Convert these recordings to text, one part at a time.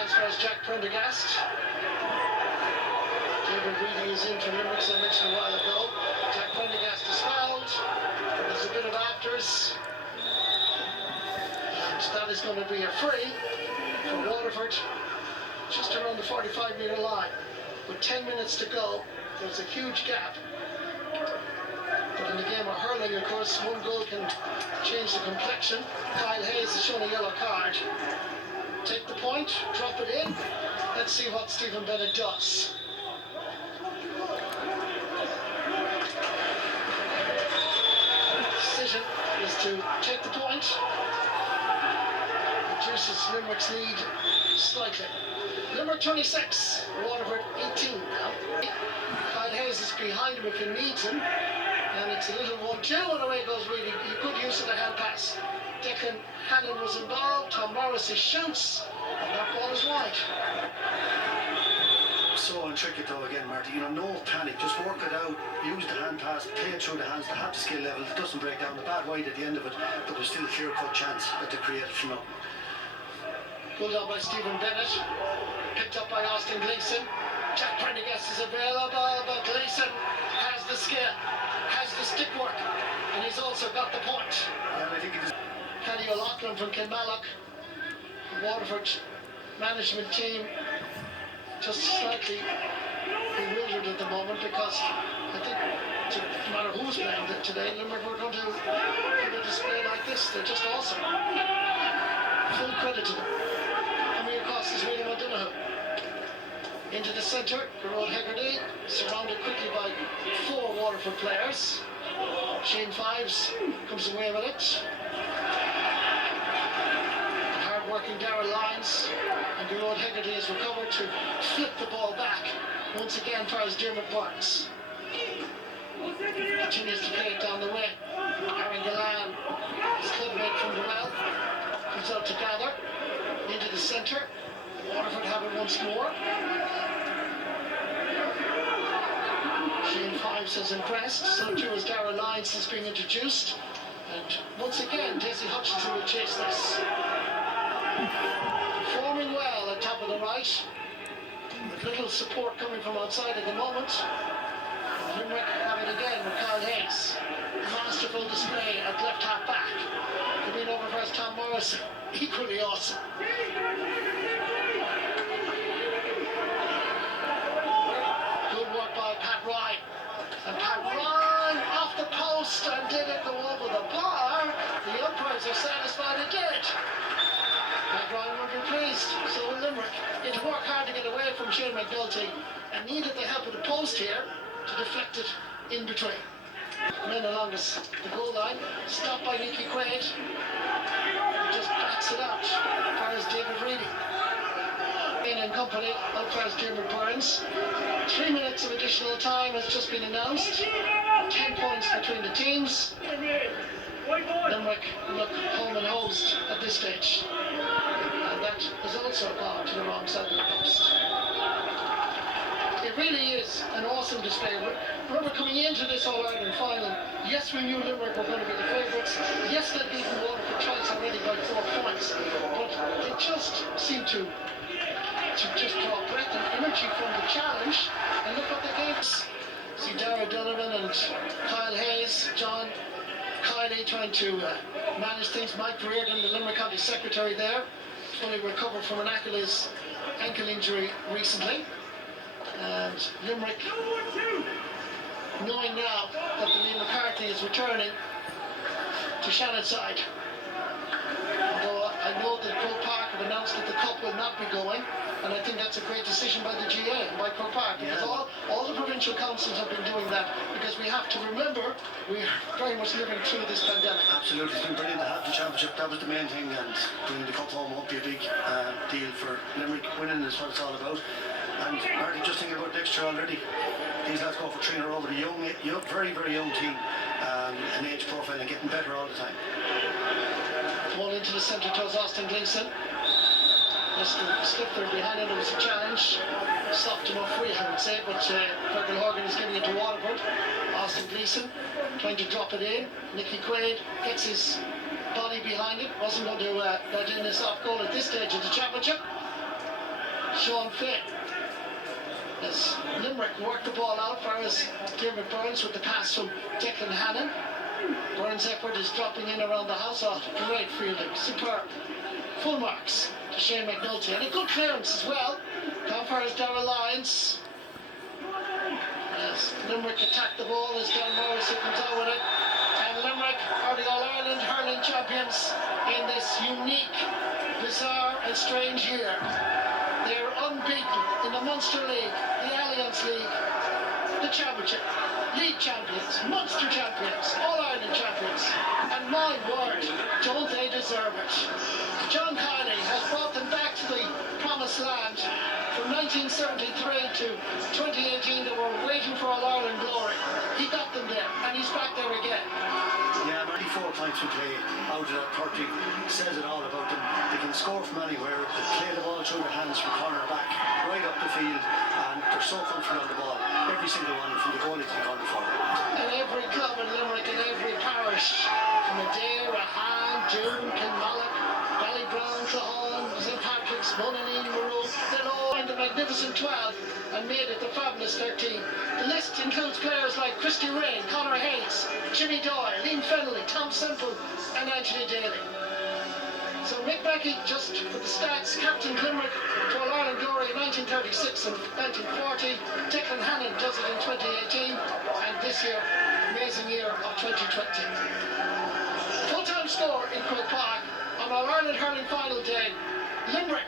hands for us, Jack Prendergast. David Reedy is in for Limerick, as I mentioned a while ago. Jack Prendergast is fouled. There's a bit of afters. And that is going to be a free for Waterford, just around the 45-metre line. With 10 minutes to go, there's a huge gap. But in the game of hurling, of course, one goal can change the complexion. Kyle Hayes has shown a yellow card. Take the point, drop it in. Let's see what Stephen Bennett does. Decision is to take the point. Reduces Limerick's lead slightly. Limerick 26, Waterford 18 now. Kyle Hayes is behind him if he needs him. And it's a little 1-2, and away goes Reedy. Good use of the hand pass. Declan Hannon was involved. Tom Morrissey shoots, and that ball is wide. So intricate though again, Marty. You know, no panic. Just work it out. Use the hand pass. Play it through the hands. To have the skill level. It doesn't break down. The bad wide at the end of it, but there's still a clear-cut chance that they create it from now. Pulled out by Stephen Bennett. Picked up by Austin Gleeson. Jack Prendergast is available, but Gleeson has the skill, has the stick work, and he's also got the point. Yeah, I think it is. Kenny O'Loughlin from Kilmallock, the Waterford management team, just slightly bewildered at the moment, because I think no matter who's playing today, Limerick were going to give a display like this. They're just awesome. Full credit to them. Coming across is William O'Donoghue. Into the centre, Gerard Hegarty, surrounded quickly by 4 Waterford players. Shane Fives comes away with it. Hard-working Darrell Lyons, and Gerard Hegarty is recovered to flip the ball back. Once again tries Dermot Burns. Continues to play it down the wing. Aaron Gillan, his clubmate from the well, comes out to gather. Into the centre. Waterford have it once more. Shane Fives has impressed, so too as Darrell Lyons is being introduced. And once again, Desi Hutchinson will chase this. Performing well at top of the right. With little support coming from outside at the moment. And Limerick have it again with Kyle Hayes. Masterful display at left half back. Coming over first Tom Morrison. Equally awesome. And Pat Ryan off the post and did it go over the bar. The umpires are satisfied it did. Pat Ryan would be pleased. So will Limerick. It worked hard to get away from Shane McNulty and needed the help of the post here to deflect it in between. Men along the goal line, stopped by Nicky Quaid. Just backs it out. Fires David Reedy. And company, out fires Dermot Burns. 3 minutes of additional time has just been announced. 10 points between the teams. Limerick look home and hosed at this stage. And that has also gone to the wrong side of the post. It really is an awesome display. Remember, coming into this All-Ireland final, yes, we knew Limerick were going to be the favourites. Yes, they'd beaten Waterford twice already by 4 points. But they just seemed to just draw breath and energy from the challenge, and look what the games. See Darragh Donovan and Kyle Hayes, John Kiley trying to manage things. Mike Reardon, the Limerick County Secretary there, fully recovered from an Achilles ankle injury recently. And Limerick, knowing now that Lee McCarthy is returning to Shannon's side. Although I know that Croke Park have announced that the Cup will not be going, and I think that's a great decision by the GA and by Croke Park, because all the provincial councils have been doing that, because we have to remember we are very much living through this pandemic. Absolutely, it's been brilliant to have the championship. That was the main thing, and bringing the Cup home won't be a big deal for Limerick. Winning is what it's all about. And Marty, just thinking about next year already, these lads go for 3 in a row with a young, very, very young team, an age profile, and getting better all the time. Ball into the centre towards Austin Gleeson. Mr. Skipper behind it, it was a challenge. Soft enough free, I would say, but Fergal Horgan is giving it to Waterford. Austin Gleeson trying to drop it in. Nicky Quaid gets his body behind it. Wasn't going to let in a soft goal at this stage of the championship. Sean Finn. As Limerick worked the ball out, whereas David Burns with the pass from Declan Hannon. Burns' effort is dropping in around the house. Oh, great fielding, superb. Full marks to Shane McNulty, and a good clearance as well. Down for his Darragh Lyons. As Limerick attack the ball, as John Morrissey comes out with it. And Limerick are the All Ireland hurling champions in this unique, bizarre and strange year. They're unbeaten in the Munster League, the Alliance League, the Championship, League champions, Munster champions, All Ireland champions. And my word, don't they deserve it? John Kiley has brought them back to the promised land. From 1973 to 2018, they were waiting for All Ireland glory. He got them there, and he's back there again. Yeah, 94 times we play out of that 30 says it all about them. They can score from anywhere, they play the ball through their hands from corner back, right up the field, and they're so confident on the ball. Every single one, from the goalie to the corner forward. And every club in Limerick and every parish, from Adair, Rahan, Doon, Kilmallock, Ballybrown, Clahone, St Patrick's, Monaghan, Maroon, they'll all in the magnificent 12 and made it the fabulous 13. The list includes players like Christy Rain, Conor Hayes, Jimmy Doyle, Liam Fennelly, Tom Semple and Anthony Daly. So Mick Beckey, just for the stats, captain Limerick to All Ireland glory in 1936 and 1940. Declan Hannon does it in 2018, and this year, amazing year of 2020. Full-time score in Croke Park on All Ireland hurling final day. Limerick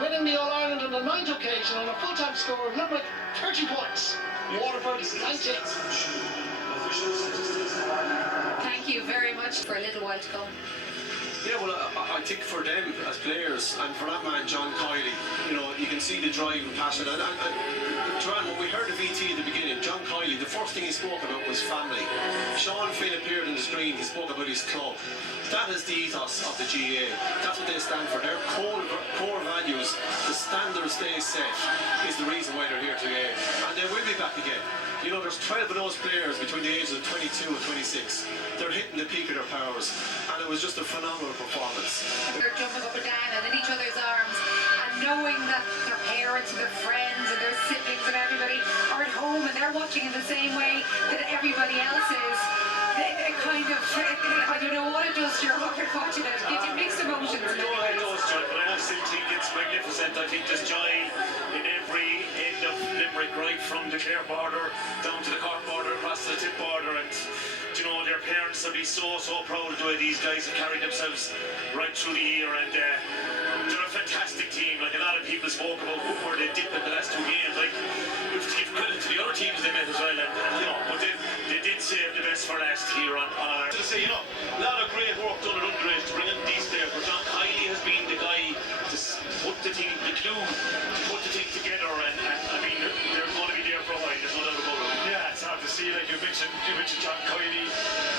winning the All Ireland on the 9th occasion on a full-time score. Limerick 30 points, Waterford 19. Thank you very much for a little while to come. Yeah, well, I think for them as players, and for that man, John Kiley, you can see the drive and passion. And Duran, when we heard the VT at the beginning, John Kiley, the first thing he spoke about was family. Sean Finn appeared on the screen, he spoke about his club. That is the ethos of the GA. That's what they stand for. Their core values, the standards they set, is the reason why they're here today. And they will be back again. There's 12 of those players between the ages of 22 and 26. They're hitting the peak of their powers, and it was just a phenomenal performance. They're jumping up and down and in each other's arms, and knowing that their parents and their friends and their siblings and everybody are at home and they're watching in the same way that everybody else is. They kind of, I don't know what it does to your heart watching it. It gives you mixed emotions. I know it does, John, but I still think it's magnificent. I think there's joy in every end of Limerick, right from the Clare border down to the Cork border, across to the Tip border, and their parents will be so proud of the way these guys have carried themselves right through the year, and they're a fantastic team. Like a lot of people spoke about where they dipped in the last two games. Like, you have to give credit to the other teams they met as well, and but they did save the best for last here on our. To say, a lot of great work done at underage to bring in these players, but John Kiley has been the guy to put the team, the glue, to put the team together, and I mean they're going to be there for a while. There's no doubt about it. Yeah, it's hard to see. Like you mentioned John Kiley,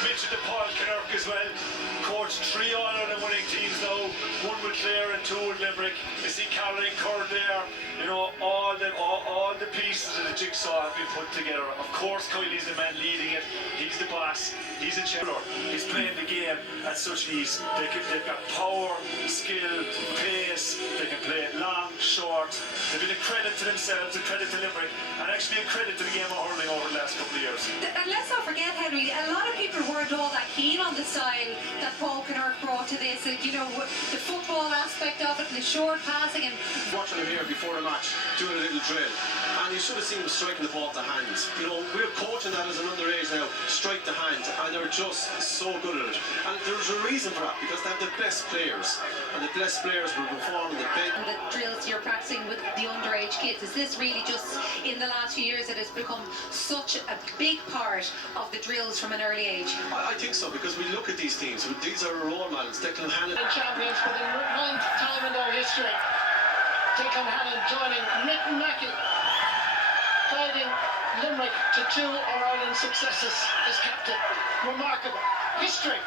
mentioned the Paul Kirk as well. Coached 3 All Ireland winning teams now, 1 with Clare and 2 with Limerick. You see Caroline Kerr there. All the pieces of the jigsaw have been put together. Of course, Kiley's the man leading it. He's the boss. He's in charge. He's playing the game at such ease. They've got power, skill, pace. They can play it long, short. They've been a credit to themselves, a credit to Limerick, and actually a credit to the game of hurling over the last couple of years. And let's not forget, Henry, a lot of people weren't all that keen on the style that Paul Kirk brought to this. The football aspect of it, the short passing, and Watching him here before the match, doing a little drill, and you should have seen him striking the ball with the hands. We're coaching that as an underage now, strike the hand, and they're just so good at it. And there's a reason for that, because they have the best players, and the best players will perform in the bed. the drills you're practicing with the underage kids. Is this really just in the last few years that it's become such a big part of the drills from an early age? I think so, because we look at these teams. These are role models. Declan Hannon. Champions for the 9th time in their history. Declan Hannon joining Mick Mackey, guiding Limerick to 2 All Ireland successes as captain. Remarkable history.